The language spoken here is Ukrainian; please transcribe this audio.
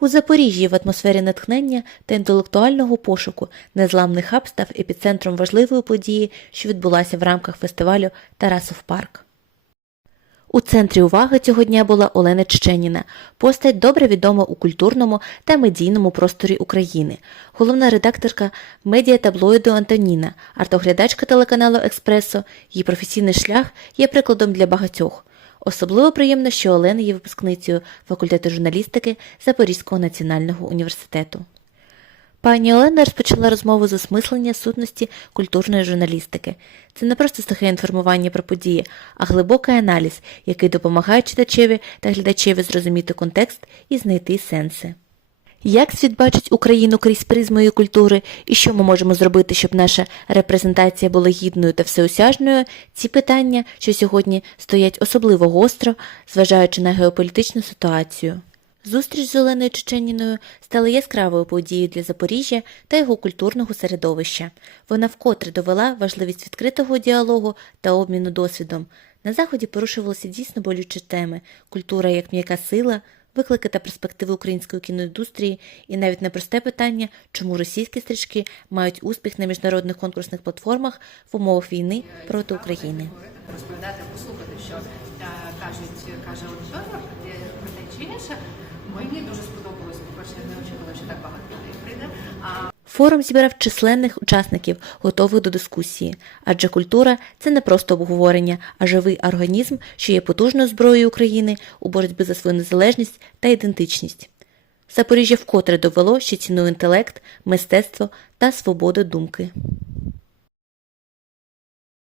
У Запоріжжі в атмосфері натхнення та інтелектуального пошуку незламний хаб став епіцентром важливої події, що відбулася в рамках фестивалю Тарасов Парк. У центрі уваги цього дня була Олена Чеченіна, постать добре відома у культурному та медійному просторі України, головна редакторка медіатаблоїду Антоніна, артоглядачка телеканалу Експресо. Її професійний шлях є прикладом для багатьох. Особливо приємно, що Олена є випускницею факультету журналістики Запорізького національного університету. Пані Олена розпочала розмову з осмислення сутності культурної журналістики. Це не просто сухе інформування про події, а глибокий аналіз, який допомагає читачеві та глядачеві зрозуміти контекст і знайти сенси. Як світ бачить Україну крізь призмою культури, і що ми можемо зробити, щоб наша репрезентація була гідною та всеосяжною, ці питання, що сьогодні стоять особливо гостро, зважаючи на геополітичну ситуацію. Зустріч з Оленою Чеченіною стала яскравою подією для Запоріжжя та його культурного середовища. Вона вкотре довела важливість відкритого діалогу та обміну досвідом. На заході порушувалися дійсно болючі теми: культура як м'яка сила, виклики та перспективи української кіноіндустрії, і навіть непросте питання, чому російські стрічки мають успіх на міжнародних конкурсних платформах в умовах війни проти України. розповідати, послухати, що е, кажуть, каже аудиторія про те, чи інше. Мені дуже сподобалось. По-перше, я не очікувала, що так багато Форум зібрав численних учасників, готових до дискусії, адже культура це не просто обговорення, а живий організм, що є потужною зброєю України у боротьбі за свою незалежність та ідентичність. Запоріжжя вкотре довело, що цінує інтелект, мистецтво та свободу думки.